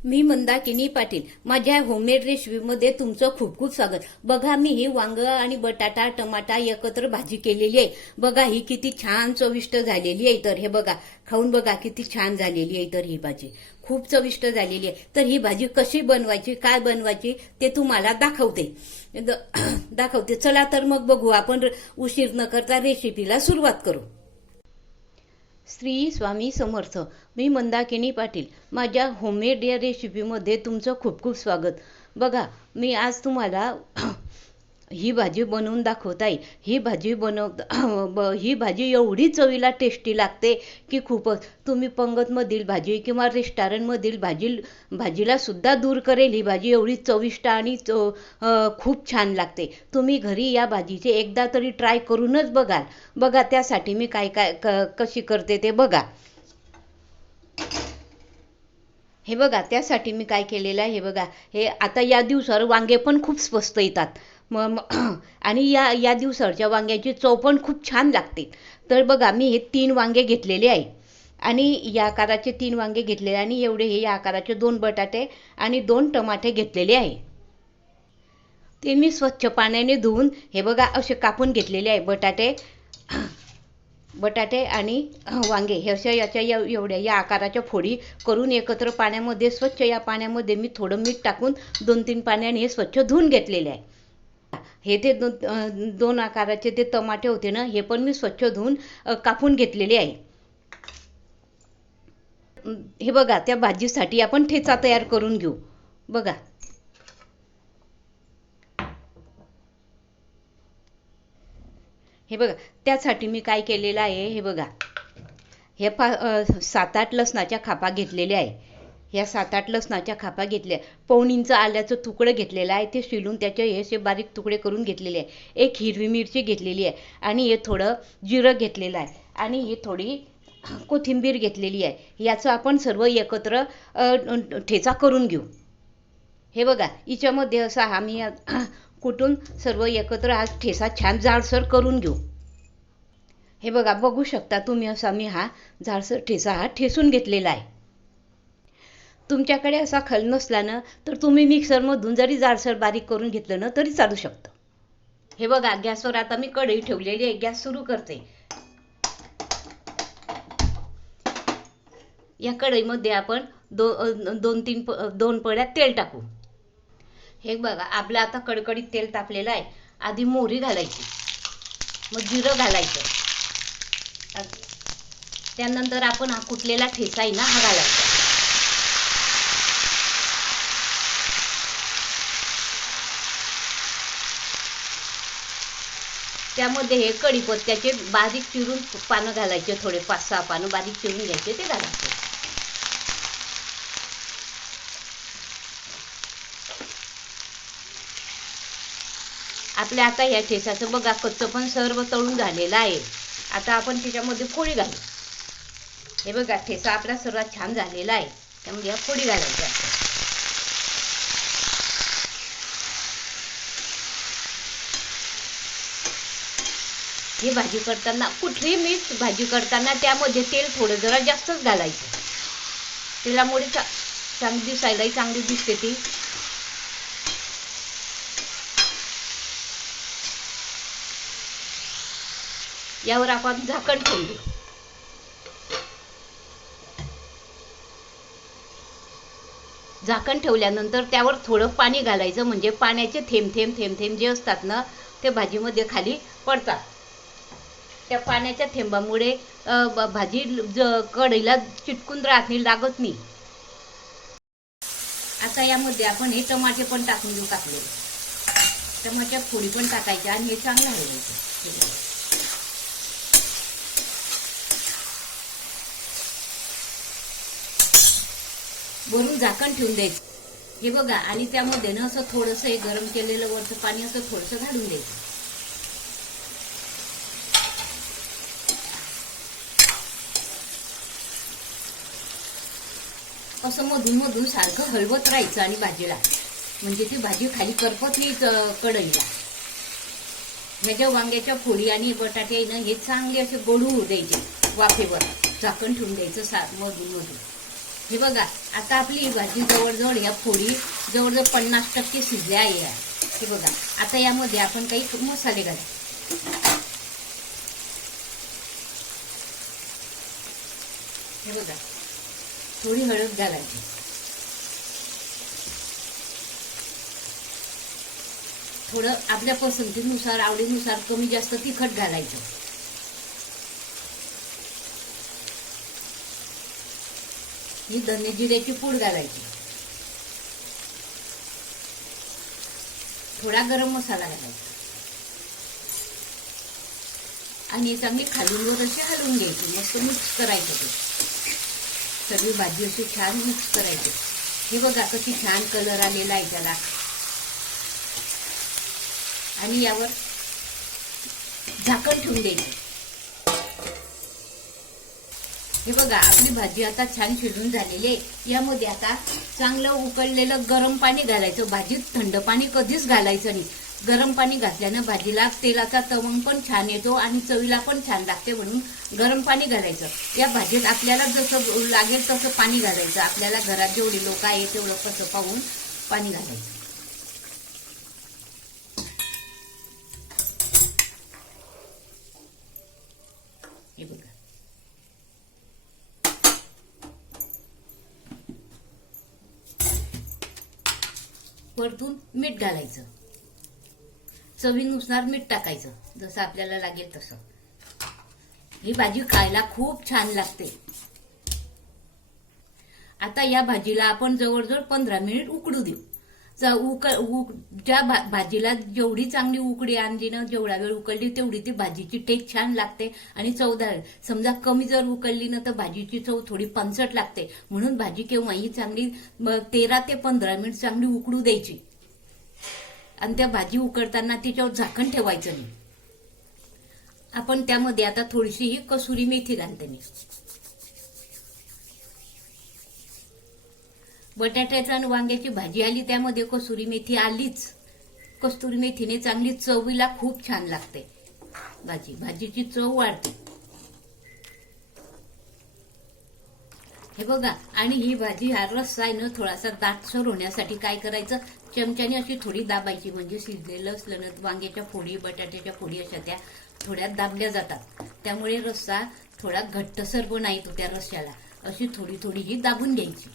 मी मंदाकिनी पाटील. माझ्या होममेड रेसिपीमध्ये तुमचं खूप खूप स्वागत. बघा, मी ही वांग आणि बटाटा टमाटा एकत्र भाजी केलेली आहे. बघा ही किती छान चविष्ट झालेली आहे. तर हे बघा, खाऊन बघा किती छान झालेली आहे. तर ही भाजी खूप चविष्ट झालेली आहे. तर ही भाजी कशी बनवायची, काय बनवायची ते तुम्हाला दाखवते. चला तर मग बघू, आपण उशीर न करता रेसिपीला सुरुवात करू. श्री स्वामी समर्थ. मी मंदाकिनी पाटील. माझ्या होममेड या रेसिपीमध्ये तुमचं खूप खूप स्वागत. बघा, मी आज तुम्हाला ही भाजी बनवून दाखवत आहे. ही भाजी एवढी चवीला टेस्टी लागते की खूपच. तुम्ही पंगतमधील भाजी किंवा रेस्टॉरंटमधील भाजीला सुद्धा दूर करेल ही भाजी. एवढी चविष्ट आणि खूप छान लागते. तुम्ही घरी या भाजीचे एकदा तरी ट्राय करूनच बघाल. बघा, त्यासाठी मी कशी करते ते बघा. हे बघा, त्यासाठी मी काय केलेलं आहे हे बघा. हे आता या दिवसावर वांगे पण खूप स्वस्त येतात. आणि या दिवसाच्या वांग्याची चव पण खूप छान लागते. तर बघा, मी हे 3 वांगे घेतलेले आहे आणि या आकाराचे 3 वांगे घेतलेले आणि एवढे हे या आकाराचे 2 बटाटे आणि 2 टमाटे घेतलेले आहे. ते मी स्वच्छ पाण्याने धुवून हे बघा असे कापून घेतलेले आहे. बटाटे आणि वांगे हे अशा एवढ्या या आकाराच्या फोडी करून एकत्र पाण्यामध्ये स्वच्छ या पाण्यामध्ये मी थोडं मीठ टाकून 2-3 पाण्याने हे स्वच्छ धुवून घेतलेले आहे. हे ते 2 आकाराचे ते टमाटे होते ना, हे पण मी स्वच्छ धुवून कापून घेतलेले आहे. हे बघा, त्या भाजीसाठी आपण ठेचा तयार करून घेऊ. बघा, हे बघा, त्यासाठी मी काय केलेलं आहे हे बघा. हे 7-8 लसणाच्या खापा घेतलेल्या आहे. ह्या 7-8 लसणाच्या खापा घेतल्या. पाऊण इंच आल्याचं तुकडं घेतलेलं आहे. ते शिलून त्याचे हे असे बारीक तुकडे करून घेतलेले आहे. एक हिरवी मिरची घेतलेली आहे आणि हे थोडं जिरं घेतलेलं आहे आणि ही थोडी कोथिंबीर घेतलेली आहे. याचं आपण सर्व एकत्र ठेचा करून घेऊ. हे बघा, हिच्यामध्ये असा आम्ही कुटून सर्व एकत्र हा ठेचा छान जाडसर करून घेऊ. हे बघा, बघू शकता तुम्ही असा मी हा जाडसर ठेचा ठेसून घेतलेला आहे. तुमच्याकडे असा खल नसला ना तर तुम्ही मिक्सरमधून जरी जाडसर बारीक करून घेतलं ना तरी चालू शकतं. हे बघा, गॅसवर आता मी कढई ठेवलेली आहे. गॅस सुरू करते. या कढईमध्ये आपण 2 पळ्या तेल टाकू. हे बघा, आपलं आता कडकडीत तेल तापलेलं आहे. आधी मोहरी घालायची, मग जिरं घालायचं, त्यानंतर आपण हा कुटलेला ठेचा आहे ना हा घालायचा. त्यामध्ये हे कढीपत्त्याचे बारीक चिरून पानं घालायचे. थोडे 5-6 पानं बारीक चिरून घ्यायचे, ते घालायचे. आपल्या आता या ठेचाचं बघा कच्चं पण सर्व तळून झालेलं आहे. आता आपण त्याच्यामध्ये फोडी घालू. हे बघा, ठेचा आपला सर्वात छान झालेला आहे. त्यामध्ये या फोडी घालायच्या. ही भाजी करताना, कुठलीही मिक्स भाजी करताना त्यामध्ये तेल थोडं जरा जास्तच घालायचं. तेलामुळे चांगली दिसायलाही चांगली दिसते ती. यावर आपण झाकण ठेवून देऊ. झाकण ठेवल्यानंतर त्यावर थोडं पाणी घालायचं. म्हणजे पाण्याचे थेंब जे असतात ना ते भाजीमध्ये खाली पडतात. त्या पाण्याच्या थेंबामुळे भाजी कढईला चिटकून राहत नाही, लागत नाही. आता यामध्ये आपण हे टमाटे पण टाकून देऊ. टाकले टमाट्यात फोडी पण टाकायच्या आणि हे चांगलं हलवायचं. वरून झाकण ठेवून द्यायचं. हे बघा, आणि त्यामध्ये ना असं थोडंसं हे गरम केलेलं वरचं पाणी असं थोडंसं घालून द्यायचं. असं मधून सारखं हलवत राहायचं आणि भाजीला, म्हणजे ती भाजी खाली करपत नाही कढईला. ह्याच्या वांग्याच्या फोडी आणि बटाटे ना हे चांगले असे गोडू द्यायचे वाफेवर. झाकण ठेवून द्यायचं मधून. हे बघा, आता आपली ही भाजी जवळजवळ या फोडी जवळजवळ 50% शिजल्या आहे. हे बघा, आता यामध्ये आपण काही मसाले घालू. हे बघा, थोडी हळद घालायची, थोडं आपल्या पसंतीनुसार आवडीनुसार कमी जास्त तिखट घालायचं. ही धने जिऱ्याची पूड घालायची, थोडा गरम मसाला घालायचा आणि चांगली खालून वर अशी हलवून घ्यायची. मस्त मिक्स करायचं, ते सगळी भाजी अशी छान मिक्स करायची. हे बघा कशी छान कलर आलेला आहे त्याला. आणि यावर झाकण ठेवून द्यायचं. हे बघा, आपली भाजी आता छान शिजून झालेली आहे. यामध्ये आता चांगलं उकळलेलं गरम पाणी घालायचं. भाजीत थंड पाणी कधीच घालायचं नाही. गरम पाणी घातल्यानं भाजीला तेलाचा तवंग पण छान येतो आणि चवीला पण छान लागते, म्हणून गरम पाणी घालायचं. या भाजीत आपल्याला जसं लागेल तसं पाणी घालायचं. आपल्याला घरात जेवढी लोक आहे तेवढं कसं पाहून पाणी घालायचं. हे बघा, वरतून मीठ घालायचं. चवीनुसार मीठ टाकायचं, जसं आपल्याला लागेल तसं. ही भाजी खायला खूप छान लागते. आता या भाजीला आपण जवळजवळ 15 मिनिट उकडू देऊ. ज्या भाजीला जेवढी चांगली उकडी आणली ना, जेवढा वेळ उकळली तेवढी ती भाजीची टेस्ट छान लागते आणि चवदार. समजा कमी जर उकळली ना तर भाजीची चव थोडी पंचट लागते. म्हणून भाजी केव्हाही चांगली 13 ते 15 मिनिट चांगली उकडू द्यायची. आणि त्या भाजी उकडताना तिच्यावर झाकण ठेवायचं नाही. आपण त्यामध्ये आता थोडीशी ही कसुरी मेथी घालते मी. बटाट्याची आणि वांग्याची भाजी आली त्यामध्ये कसुरी मेथी आलीच. कस्तुरी मेथीने चांगली चवीला खूप छान लागते भाजी. भाजीची चव वाढते. हे बघा, आणि ही भाजी हा रस्सा आहे ना थोडासा दाटसर होण्यासाठी काय करायचं, चमच्याने अशी थोडी दाबायची. म्हणजे शिजलेलं असलं ना वांग्याच्या फोडी बटाट्याच्या फोडी अशा त्या थोड्या दाबल्या जातात. त्यामुळे रस्सा थोडा घट्टसर पण येतो त्या रस्स्याला. अशी थोडी थोडी ही दाबून घ्यायची.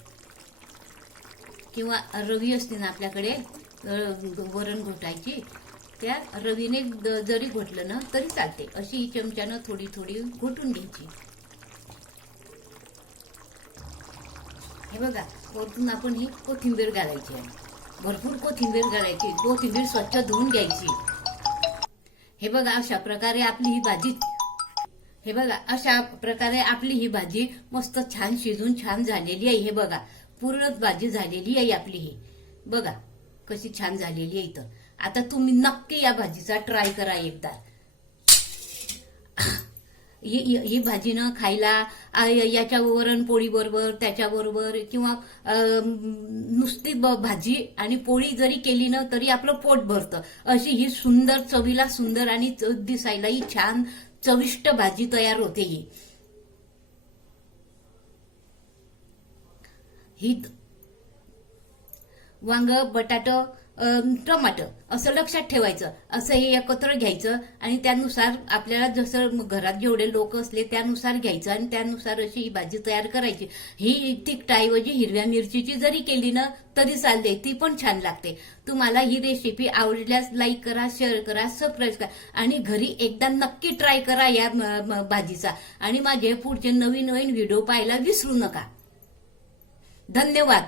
किंवा रवी असते ना आपल्याकडे वरण घोटायची, त्या रवीने जरी घोटलं ना तरी चालते. अशी ही चमच्यानं थोडी थोडी घोटून घ्यायची. हे बघा, वरतून आपण ही कोथिंबीर घालायची आहे. भरपूर कोथिंबीर घालायची. कोथिंबीर स्वच्छ धुवून घ्यायची. हे बघा, अशा प्रकारे आपली ही भाजी अशा प्रकारे आपली ही भाजी मस्त छान शिजून छान झालेली आहे. हे बघा, पूर्ण भाजी झालेली आहे आपली ही. बघा कशी छान झालेली आहे. इथं आता तुम्ही नक्की या भाजीचा ट्राय करा एकदा. ही भाजी न खायला याच्या वरणपोळी बरोबर त्याच्याबरोबर किंवा नुसती भाजी आणि पोळी जरी केली ना तरी आपलं पोट भरतं. अशी ही सुंदर, चवीला सुंदर आणि दिसायलाही छान चविष्ट भाजी तयार होते. ही वांग बटाटो टमाटर असं लक्षात ठेवायचं. असं हे एकत्र घ्यायचं आणि त्यानुसार आपल्याला जसं घरात जेवढे लोक असले त्यानुसार घ्यायचं आणि त्यानुसार अशी ही भाजी तयार करायची. ही तिखटाऐवजी हिरव्या मिरचीची जरी केली ना तरी चालते, ती पण छान लागते. तुम्हाला ही रेसिपी आवडल्यास लाईक करा, शेअर करा, सबस्क्राईब करा आणि घरी एकदा नक्की ट्राय करा या भाजीचा. आणि माझे पुढचे नवीन नवीन व्हिडिओ पाहायला विसरू नका. धन्यवाद.